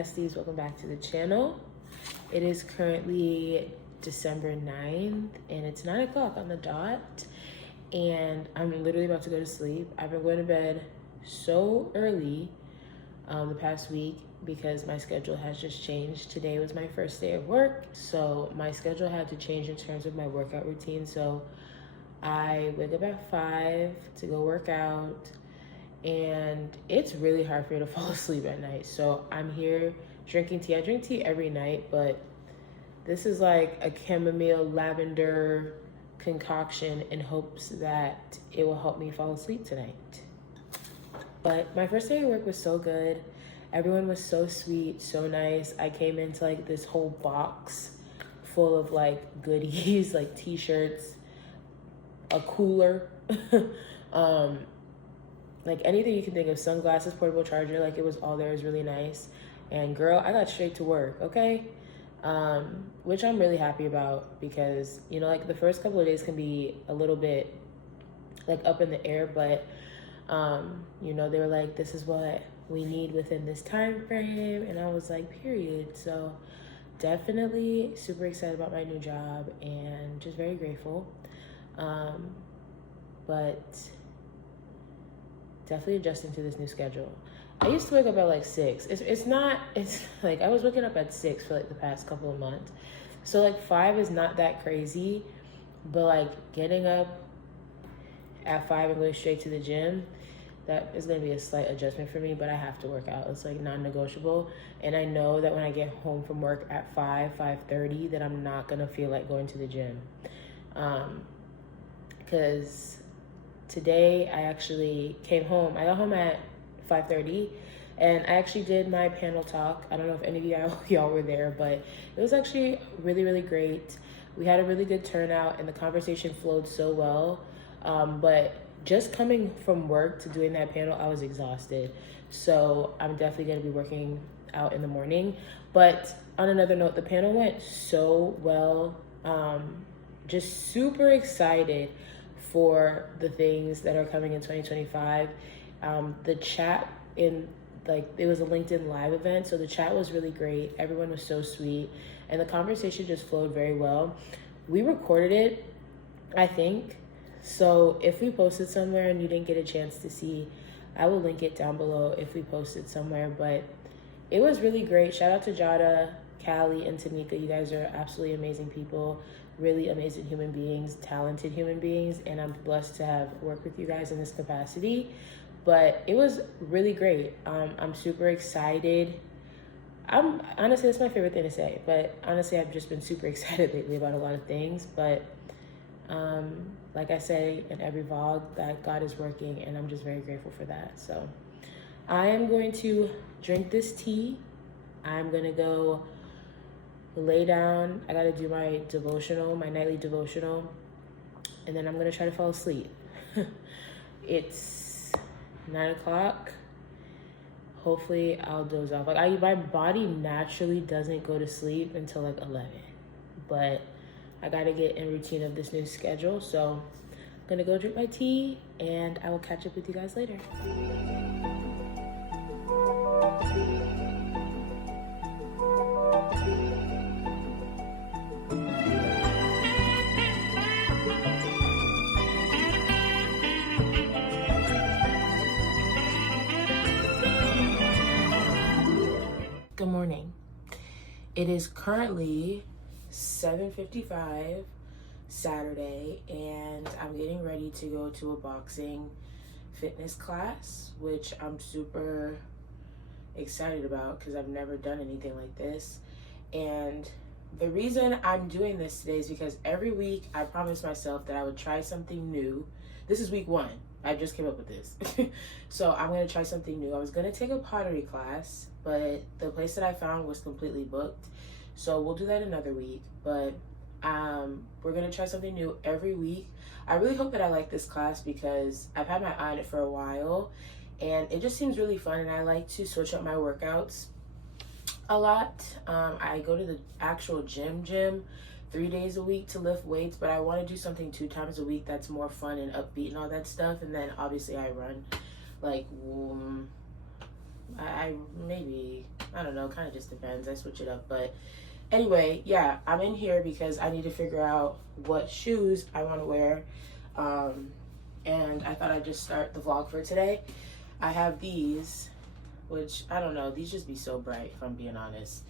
besties, welcome back to the channel. It is currently December 9th and it's 9 o'clock on the dot, and I'm literally about to go to sleep. I've been going to bed so early the past week because my schedule has just changed. Today was my first day of work, so my schedule had to change in terms of my workout routine. So I wake up at 5 to go work out, and it's really hard for me to fall asleep at night. So I'm here drinking tea. I drink tea every night, but this is like a chamomile lavender concoction in hopes that it will help me fall asleep tonight. But my first day of work was so good. Everyone was so sweet, so nice. I came into like this whole box full of like goodies, like t-shirts, a cooler, like anything you can think of, sunglasses, portable charger, like it was all there. It was really nice. And girl, I got straight to work, okay? Which I'm really happy about because, you know, like the first couple of days can be a little bit like up in the air, but you know, they were like, this is what we need within this time frame, and I was like, period. So definitely super excited about my new job and just very grateful. But definitely adjusting to this new schedule. I used to wake up at like 6. It's like I was waking up at 6 for like the past couple of months. So like 5 is not that crazy, but like getting up at 5 and going straight to the gym, that is going to be a slight adjustment for me, but I have to work out. It's like non-negotiable. And I know that when I get home from work at 5:30, that I'm not going to feel like going to the gym. Because today I actually came home. I got home at 5:30 and I actually did my panel talk. I don't know if any of y'all were there, but it was actually really, really great. We had a really good turnout and the conversation flowed so well. But just coming from work to doing that panel, I was exhausted. So I'm definitely going to be working out in the morning. But on another note, the panel went so well. Just super excited for the things that are coming in 2025. The chat it was a LinkedIn live event, so the chat was really great. Everyone was so sweet, and the conversation just flowed very well. We recorded it, I think, so if we posted somewhere and you didn't get a chance to see, I will link it down below if we posted somewhere. But it was really great. Shout out to Jada, Callie, and Tamika. You guys are absolutely amazing people, really amazing human beings, talented human beings, and I'm blessed to have worked with you guys in this capacity. But it was really great. I'm super excited. Honestly, that's my favorite thing to say, but honestly, I've just been super excited lately about a lot of things. But like I say in every vlog, that God is working, and I'm just very grateful for that. So I am going to drink this tea. I'm gonna go lay down. I gotta do my devotional, my nightly devotional, and then I'm gonna try to fall asleep. It's 9 o'clock. Hopefully I'll doze off. Like my body naturally doesn't go to sleep until like 11, but I gotta get in routine of this new schedule. So I'm gonna go drink my tea and I will catch up with you guys later. Good morning. It is currently 7:55 Saturday, and I'm getting ready to go to a boxing fitness class, which I'm super excited about because I've never done anything like this. And the reason I'm doing this today is because every week I promised myself that I would try something new. This is week 1. I just came up with this. So I'm going to try something new. I was going to take a pottery class, but the place that I found was completely booked. So we'll do that another week. But we're going to try something new every week. I really hope that I like this class because I've had my eye on it for a while, and it just seems really fun, and I like to switch up my workouts a lot. I go to the actual gym 3 days a week to lift weights, but I want to do something 2 times a week that's more fun and upbeat and all that stuff. And then obviously I run like I maybe I don't know, kind of just depends. I switch it up. But anyway, yeah, I'm in here because I need to figure out what shoes I want to wear. And I thought I'd just start the vlog for today. I have these, which I don't know, these just be so bright if I'm being honest.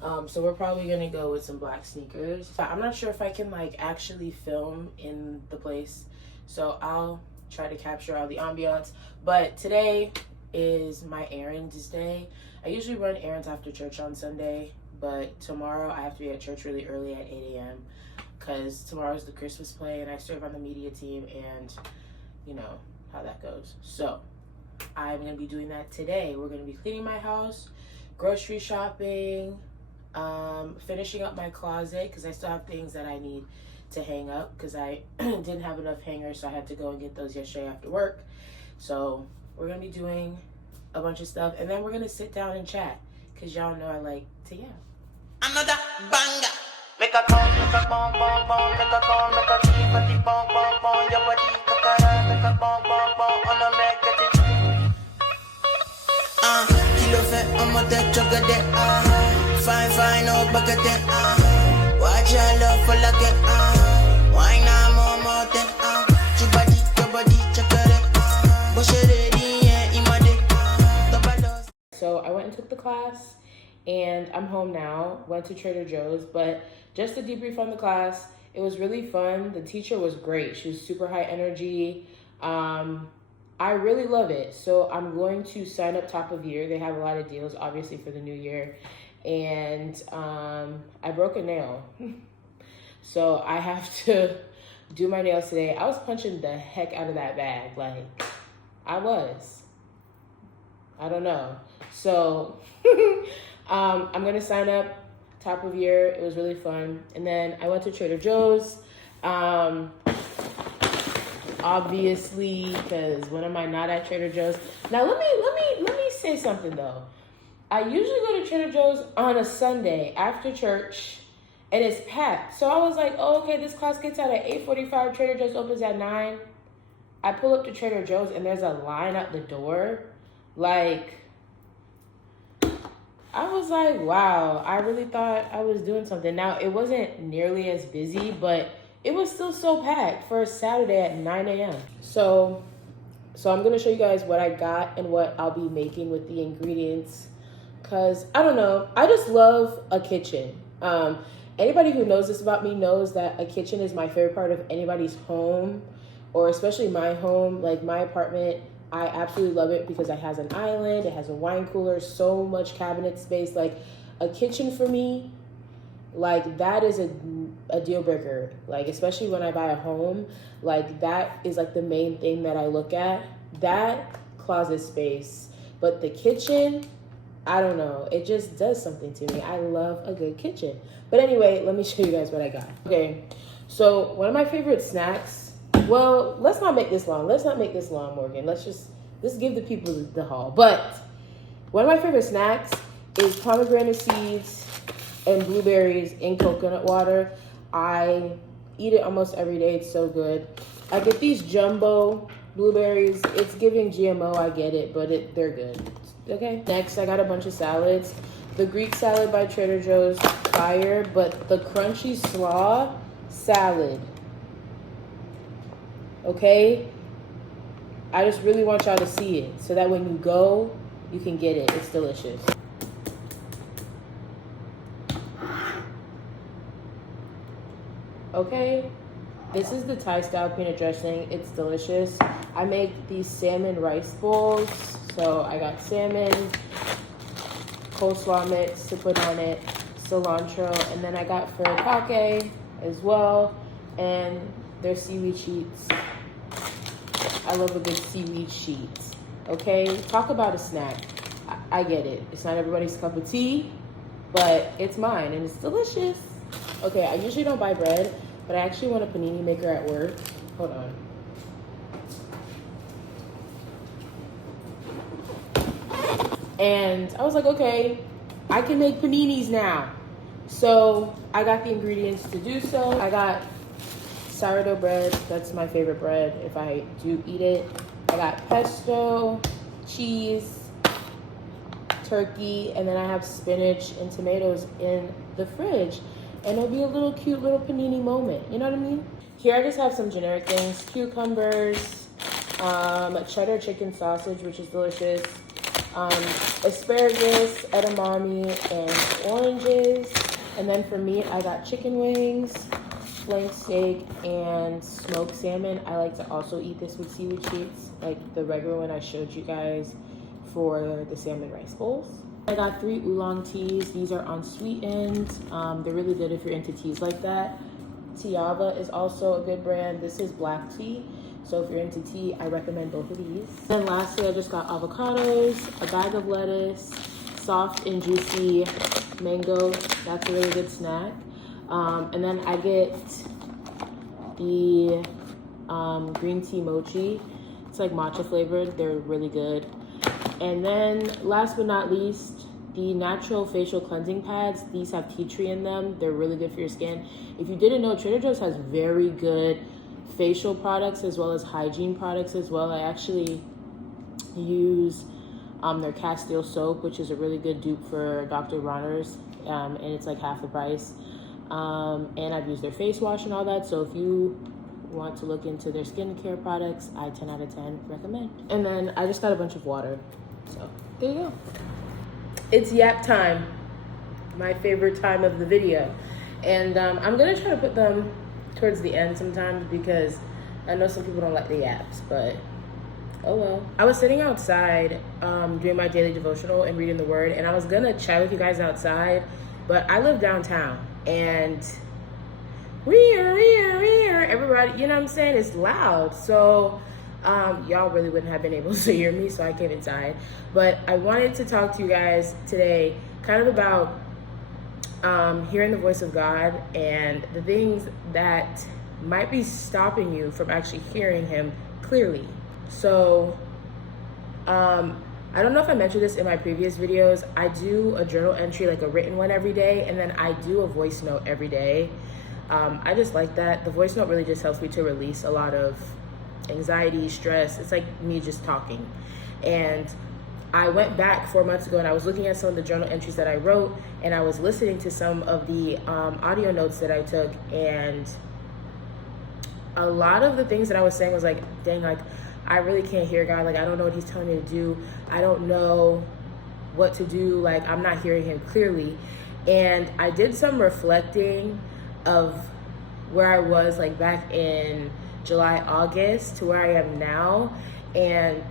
So we're probably gonna go with some black sneakers. I'm not sure if I can like actually film in the place, so I'll try to capture all the ambiance. But today is my errands day. I usually run errands after church on Sunday, but tomorrow I have to be at church really early at 8 a.m. because tomorrow's the Christmas play and I serve on the media team, and you know how that goes. So I'm gonna be doing that today. We're gonna be cleaning my house, grocery shopping, finishing up my closet because I still have things that I need to hang up because I didn't have enough hangers, so I had to go and get those yesterday after work. So we're gonna be doing a bunch of stuff, and then we're gonna sit down and chat because y'all know I like to yell. Another banger. Make a call, make a bong, bong, bong, make a call, make a keep a deep bong, bong, bong, your body kakara, make a bong, bong, bong, on a make a tick. Kilo fait, on m'a tête, chocolat, fine, fine, oh, baguette, watch your love for like it, why not more, your body, chocolate, bush it, yeah, imade, double. So I went and took the class, and I'm home now. Went to Trader Joe's, but just to debrief on the class, it was really fun. The teacher was great. She was super high energy. I really love it. So I'm going to sign up top of year. They have a lot of deals, obviously, for the new year. And I broke a nail. So I have to do my nails today. I was punching the heck out of that bag. Like, I was. I don't know. So I'm going to sign up top of year. It was really fun. And then I went to Trader Joe's. Obviously, because when am I not at Trader Joe's? Now let me say something though. I usually go to Trader Joe's on a Sunday after church, and it's packed. So I was like, oh, okay, this class gets out at 8:45. Trader Joe's opens at 9. I pull up to Trader Joe's and there's a line at the door. Like, I was like, wow, I really thought I was doing something. Now, it wasn't nearly as busy, but it was still so packed for a Saturday at 9 a.m. So I'm going to show you guys what I got and what I'll be making with the ingredients. Because, I don't know, I just love a kitchen. Anybody who knows this about me knows that a kitchen is my favorite part of anybody's home, or especially my home, like my apartment. I absolutely love it because it has an island, it has a wine cooler, so much cabinet space. Like, a kitchen for me, like, that is a deal breaker. Like, especially when I buy a home, like, that is like the main thing that I look at. That closet space. But the kitchen, I don't know, it just does something to me. I love a good kitchen. But anyway, let me show you guys what I got. Okay, so one of my favorite snacks, well, let's not make this long. Let's not make this long, Morgan. Let's give the people the haul. But one of my favorite snacks is pomegranate seeds and blueberries in coconut water. I eat it almost every day. It's so good. I get these jumbo blueberries. It's giving GMO, I get it, but they're good. Okay. Next, I got a bunch of salads. The Greek salad by Trader Joe's, fire, but the crunchy slaw salad. Okay? I just really want y'all to see it so that when you go, you can get it. It's delicious. Okay? This is the Thai style peanut dressing. It's delicious. I make these salmon rice bowls. So I got salmon, coleslaw mix to put on it, cilantro, and then I got furikake as well, and their seaweed sheets. I love a good seaweed sheet. Okay, talk about a snack. I get it. It's not everybody's cup of tea, but it's mine and it's delicious. Okay, I usually don't buy bread, but I actually want a panini maker at work. Hold on. And I was like, okay, I can make paninis now. So I got the ingredients to do so. I got sourdough bread. That's my favorite bread if I do eat it. I got pesto, cheese, turkey, and then I have spinach and tomatoes in the fridge. And it'll be a little cute little panini moment, you know what I mean? Here I just have some generic things, cucumbers, cheddar chicken sausage, which is delicious, asparagus, edamame, and oranges. And then for meat, I got chicken wings, flank steak, and smoked salmon. I like to also eat this with seaweed sheets, like the regular one I showed you guys for the salmon rice bowls. I got 3 oolong teas. These are unsweetened. They're really good if you're into teas like that. Tiava is also a good brand. This is black tea. So if you're into tea, I recommend both of these. Then lastly, I just got avocados, a bag of lettuce, soft and juicy mango. That's a really good snack. And then I get the green tea mochi. It's like matcha flavored. They're really good. And then last but not least, the natural facial cleansing pads. These have tea tree in them. They're really good for your skin. If you didn't know, Trader Joe's has very good facial products as well as hygiene products as well. I actually use their Castile soap, which is a really good dupe for Dr. Bronner's, and it's like half the price. And I've used their face wash and all that. So if you want to look into their skincare products, I 10 out of 10 recommend. And then I just got a bunch of water. So there you go. It's yap time, my favorite time of the video. And I'm gonna try to put them towards the end sometimes because I know some people don't like the yaps, but oh well. I was sitting outside doing my daily devotional and reading the word, and I was gonna chat with you guys outside, but I live downtown and everybody, you know what I'm saying, it's loud. So y'all really wouldn't have been able to hear me, so I came inside. But I wanted to talk to you guys today kind of about hearing the voice of God and the things that might be stopping you from actually hearing him clearly. So I don't know if I mentioned this in my previous videos. I do a journal entry, like a written one every day, and then I do a voice note every day. I just like that. The voice note really just helps me to release a lot of anxiety, stress. It's like me just talking. And I went back 4 months ago and I was looking at some of the journal entries that I wrote, and I was listening to some of the audio notes that I took, and a lot of the things that I was saying was like, dang, like I really can't hear God. Like I don't know what he's telling me to do. I don't know what to do. Like I'm not hearing him clearly. And I did some reflecting of where I was like back in July, August to where I am now, and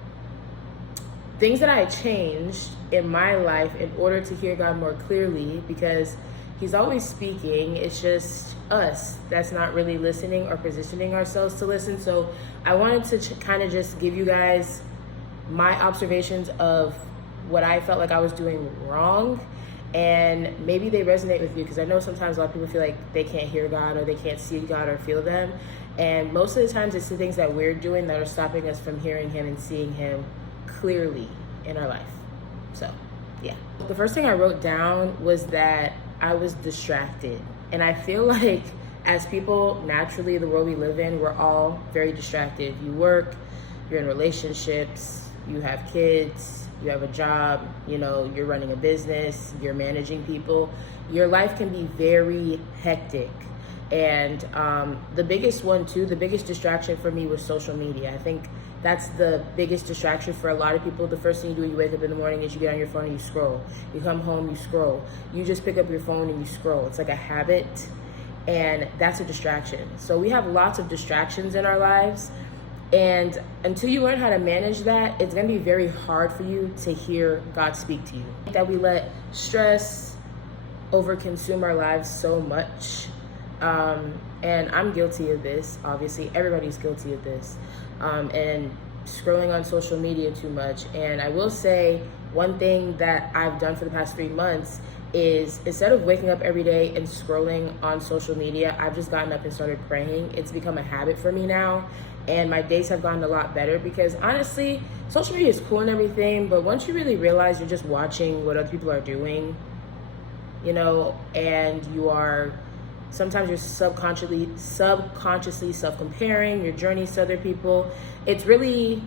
things that I changed in my life in order to hear God more clearly, because he's always speaking. It's just us that's not really listening or positioning ourselves to listen. So I wanted to kind of just give you guys my observations of what I felt like I was doing wrong, and maybe they resonate with you, because I know sometimes a lot of people feel like they can't hear God or they can't see God or feel them. And most of the times it's the things that we're doing that are stopping us from hearing him and seeing him clearly in our life. So, yeah. The first thing I wrote down was that I was distracted. And I feel like as people, naturally, the world we live in, we're all very distracted. You work, you're in relationships, you have kids, you have a job, you know, you're running a business, you're managing people. Your life can be very hectic. And the biggest one too, the biggest distraction for me was social media. I think that's the biggest distraction for a lot of people. The first thing you do when you wake up in the morning is you get on your phone and you scroll. You come home, you scroll. You just pick up your phone and you scroll. It's like a habit, and that's a distraction. So we have lots of distractions in our lives, and until you learn how to manage that, it's going to be very hard for you to hear God speak to you. That we let stress overconsume our lives so much. And I'm guilty of this. Obviously, everybody's guilty of this. And scrolling on social media too much. And I will say one thing that I've done for the past 3 months is, instead of waking up every day and scrolling on social media, I've just gotten up and started praying. It's become a habit for me now. And my days have gotten a lot better, because honestly, social media is cool and everything, but once you really realize you're just watching what other people are doing, you know, and you are sometimes you're subconsciously self-comparing your journeys to other people. It's really,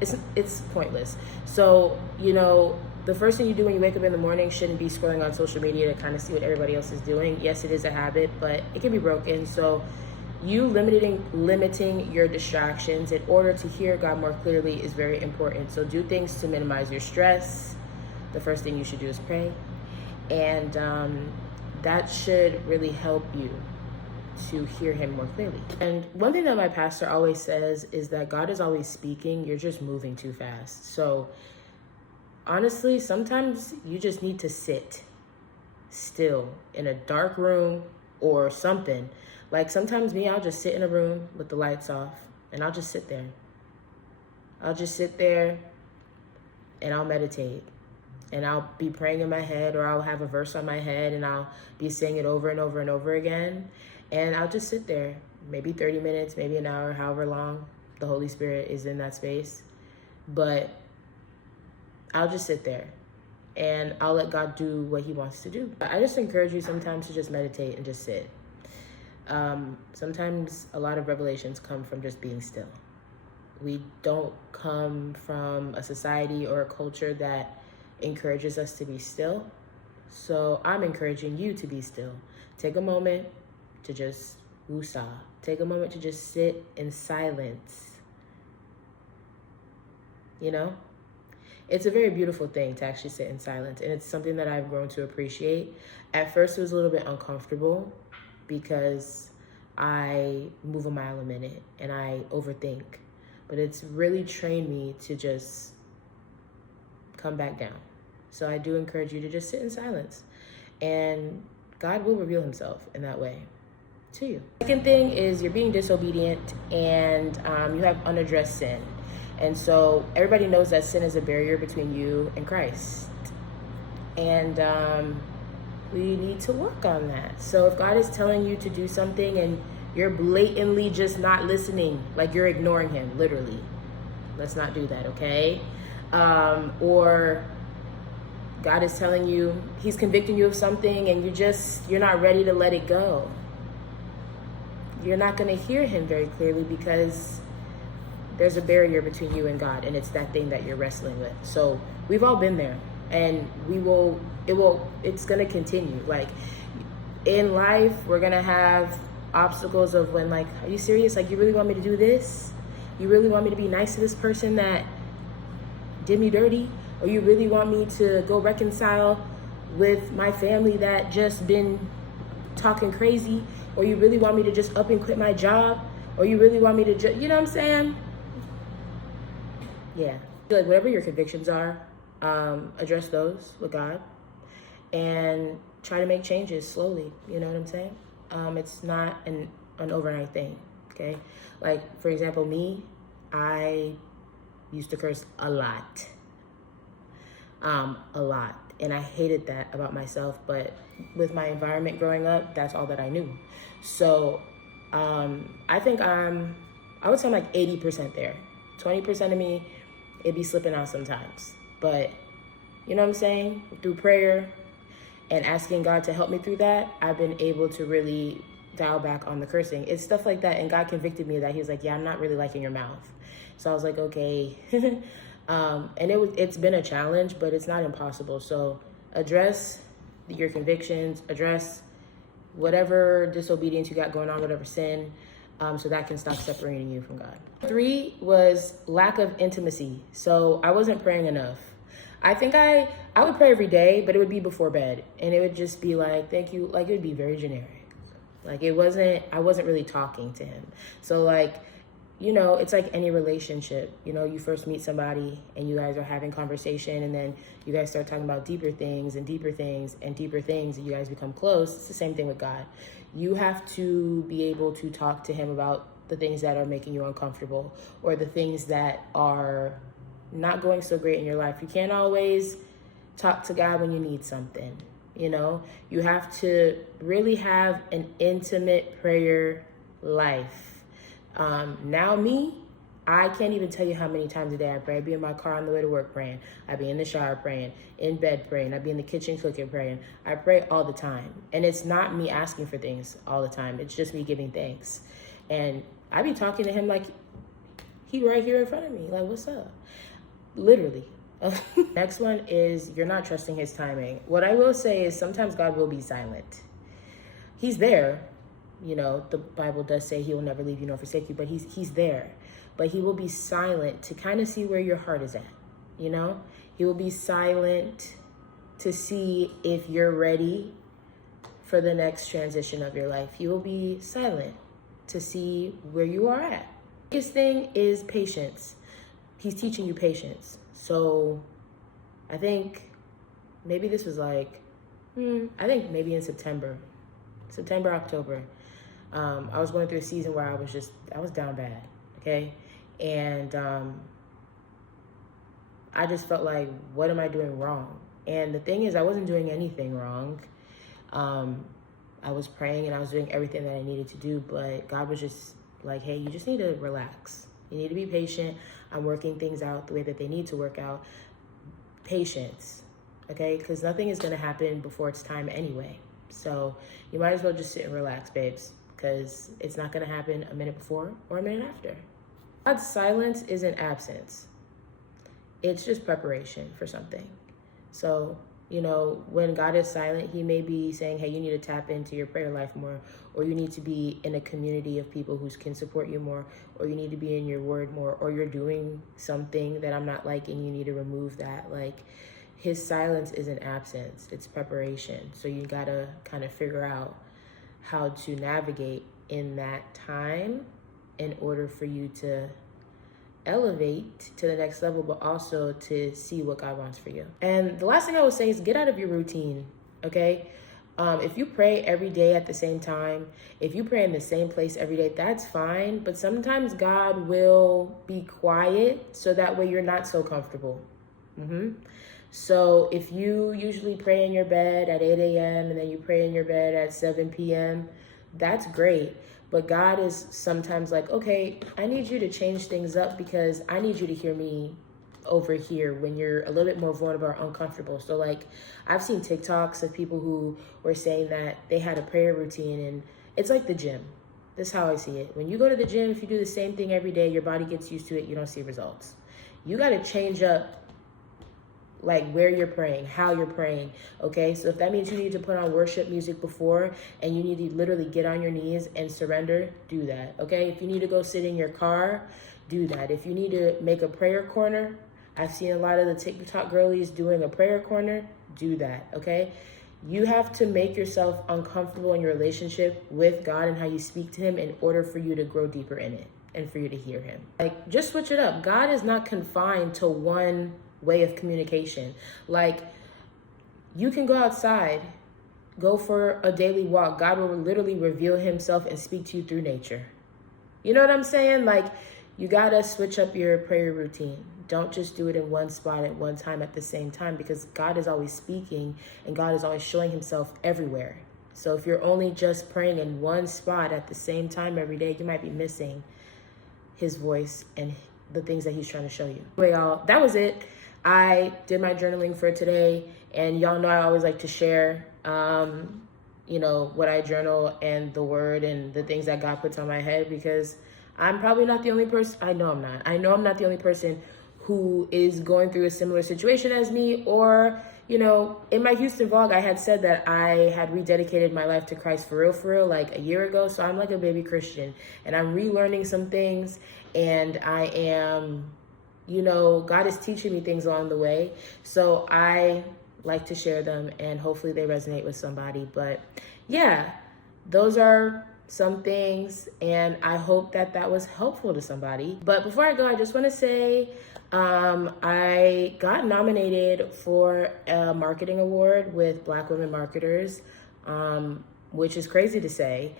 it's pointless. So, you know, the first thing you do when you wake up in the morning shouldn't be scrolling on social media to kind of see what everybody else is doing. Yes, it is a habit, but it can be broken. So you limiting your distractions in order to hear God more clearly is very important. So do things to minimize your stress. The first thing you should do is pray. And that should really help you to hear him more clearly. And one thing that my pastor always says is that God is always speaking, you're just moving too fast. So honestly, sometimes you just need to sit still in a dark room or something. Like sometimes I'll just sit in a room with the lights off and I'll just sit there. I'll just sit there and I'll meditate. And I'll be praying in my head, or I'll have a verse on my head and I'll be saying it over and over and over again. And I'll just sit there, maybe 30 minutes, maybe an hour, however long the Holy Spirit is in that space. But I'll just sit there and I'll let God do what he wants to do. I just encourage you sometimes to just meditate and just sit. Sometimes a lot of revelations come from just being still. We don't come from a society or a culture that encourages us to be still. So I'm encouraging you to be still. Take a moment to just woosah. Take a moment to just sit in silence. You know? It's a very beautiful thing to actually sit in silence, and it's something that I've grown to appreciate. At first, it was a little bit uncomfortable because I move a mile a minute and I overthink, but it's really trained me to just come back down. So I do encourage you to just sit in silence, and God will reveal himself in that way to you. Second thing is you're being disobedient and you have unaddressed sin. And so everybody knows that sin is a barrier between you and Christ. And we need to work on that. So if God is telling you to do something and you're blatantly just not listening, like you're ignoring him, literally, let's not do that, okay? Or God is telling you, he's convicting you of something and you're not ready to let it go. You're not going to hear him very clearly because there's a barrier between you and God, and it's that thing that you're wrestling with. So we've all been there, and it's going to continue. Like in life, we're going to have obstacles of when, like, are you serious? Like, you really want me to do this? You really want me to be nice to this person that did me dirty? Or you really want me to go reconcile with my family that just been talking crazy? Or you really want me to just up and quit my job? Or you really want me to just, you know what I'm saying? Yeah. Like whatever your convictions are, address those with God and try to make changes slowly. You know what I'm saying? It's not an overnight thing, okay? Like, for example, me, I used to curse a lot. And I hated that about myself, but with my environment growing up, that's all that I knew. So I think I would say I'm like 80% there. 20% of me, it'd be slipping out sometimes. But you know what I'm saying? Through prayer and asking God to help me through that, I've been able to really dial back on the cursing. It's stuff like that. And God convicted me of that. He was like, yeah, I'm not really liking your mouth. So I was like, okay. And it's been a challenge, but it's not impossible. So address your convictions, address whatever disobedience you got going on, whatever sin, so that can stop separating you from God. 3 was lack of intimacy. So I wasn't praying enough. I think I would pray every day, but it would be before bed, and it would just be like, thank you. Like, it would be very generic. Like, I wasn't really talking to him. So like, you know, it's like any relationship. You know, you first meet somebody and you guys are having conversation, and then you guys start talking about deeper things and deeper things and deeper things, and you guys become close. It's the same thing with God. You have to be able to talk to him about the things that are making you uncomfortable or the things that are not going so great in your life. You can't always talk to God when you need something. You know, you have to really have an intimate prayer life. Now me, I can't even tell you how many times a day I pray. I'd be in my car on the way to work praying. I'd be in the shower praying, in bed praying. I'd be in the kitchen cooking praying. I pray all the time. And it's not me asking for things all the time. It's just me giving thanks. And I be talking to him like he right here in front of me. Like, what's up? Literally. Next one is you're not trusting his timing. What I will say is sometimes God will be silent. He's there. You know, the Bible does say he will never leave you nor forsake you, but he's there. But he will be silent to kind of see where your heart is at, you know? He will be silent to see if you're ready for the next transition of your life. He will be silent to see where you are at. The biggest thing is patience. He's teaching you patience. So I think maybe this was like, I think maybe in September, October. I was going through a season where I was down bad, okay? And I just felt like, what am I doing wrong? And the thing is, I wasn't doing anything wrong. I was praying and I was doing everything that I needed to do, but God was just like, hey, you just need to relax. You need to be patient. I'm working things out the way that they need to work out. Patience, okay? Because nothing is going to happen before it's time anyway. So you might as well just sit and relax, babes, because it's not going to happen a minute before or a minute after. God's silence isn't absence. It's just preparation for something. So, you know, when God is silent, he may be saying, hey, you need to tap into your prayer life more, or you need to be in a community of people who can support you more, or you need to be in your word more, or you're doing something that I'm not liking, you need to remove that. Like, his silence isn't absence, it's preparation. So you gotta kind of figure out how to navigate in that time in order for you to elevate to the next level, but also to see what God wants for you. And the last thing I would say is get out of your routine, okay? If you pray every day at the same time, if you pray in the same place every day, that's fine. But sometimes God will be quiet so that way you're not so comfortable. So if you usually pray in your bed at 8 a.m. and then you pray in your bed at 7 p.m., that's great. But God is sometimes like, okay, I need you to change things up because I need you to hear me over here when you're a little bit more vulnerable or uncomfortable. So like, I've seen TikToks of people who were saying that they had a prayer routine, and it's like the gym. This is how I see it. When you go to the gym, if you do the same thing every day, your body gets used to it, you don't see results. You got to change up like where you're praying, how you're praying, okay? So if that means you need to put on worship music before and you need to literally get on your knees and surrender, do that, okay? If you need to go sit in your car, do that. If you need to make a prayer corner, I've seen a lot of the TikTok girlies doing a prayer corner, do that, okay? You have to make yourself uncomfortable in your relationship with God and how you speak to him in order for you to grow deeper in it and for you to hear him. Like, just switch it up. God is not confined to one way of communication. Like, you can go outside, go for a daily walk. God will literally reveal himself and speak to you through nature. You know what I'm saying? Like, you gotta switch up your prayer routine. Don't just do it in one spot at one time at the same time, because God is always speaking and God is always showing himself everywhere. So if you're only just praying in one spot at the same time every day, you might be missing his voice and the things that he's trying to show you. Anyway, y'all, that was it. I did my journaling for today, and y'all know I always like to share, you know, what I journal and the word and the things that God puts on my head, because I'm probably not the only person. I know I'm not the only person who is going through a similar situation as me. Or, you know, in my Houston vlog, I had said that I had rededicated my life to Christ for real, like a year ago. So I'm like a baby Christian, and I'm relearning some things, and I am, you know, God is teaching me things along the way. So I like to share them, and hopefully they resonate with somebody. But yeah, those are some things, and I hope that that was helpful to somebody. But before I go, I just want to say I got nominated for a marketing award with Black Women Marketers, which is crazy to say.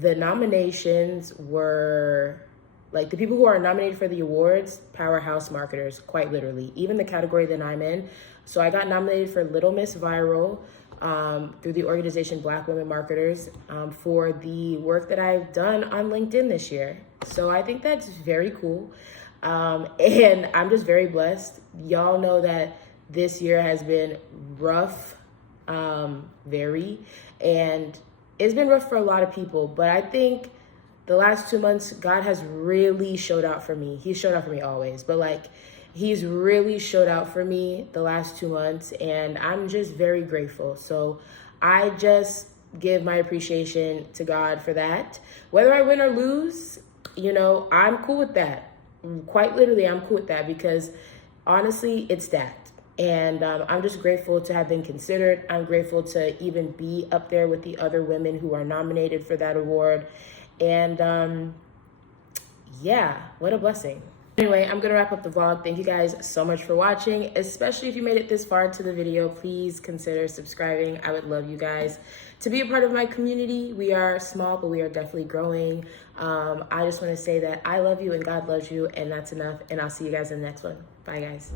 The nominations were, like, the people who are nominated for the awards, powerhouse marketers, quite literally, even the category that I'm in. So I got nominated for Little Miss Viral through the organization Black Women Marketers for the work that I've done on LinkedIn this year. So I think that's very cool. And I'm just very blessed. Y'all know that this year has been rough, very, and it's been rough for a lot of people. But I think the last 2 months, God has really showed out for me. He showed out for me always, but like, he's really showed out for me the last 2 months, and I'm just very grateful. So I just give my appreciation to God for that. Whether I win or lose, you know, I'm cool with that. Quite literally, I'm cool with that, because honestly, it's that. And I'm just grateful to have been considered. I'm grateful to even be up there with the other women who are nominated for that award. And yeah, what a blessing. Anyway, I'm gonna wrap up the vlog. Thank you guys so much for watching, especially if you made it this far into the video. Please consider subscribing. I would love you guys to be a part of my community. We are small, but we are definitely growing. I just want to say that I love you and God loves you, and that's enough. And I'll see you guys in the next one. Bye, guys.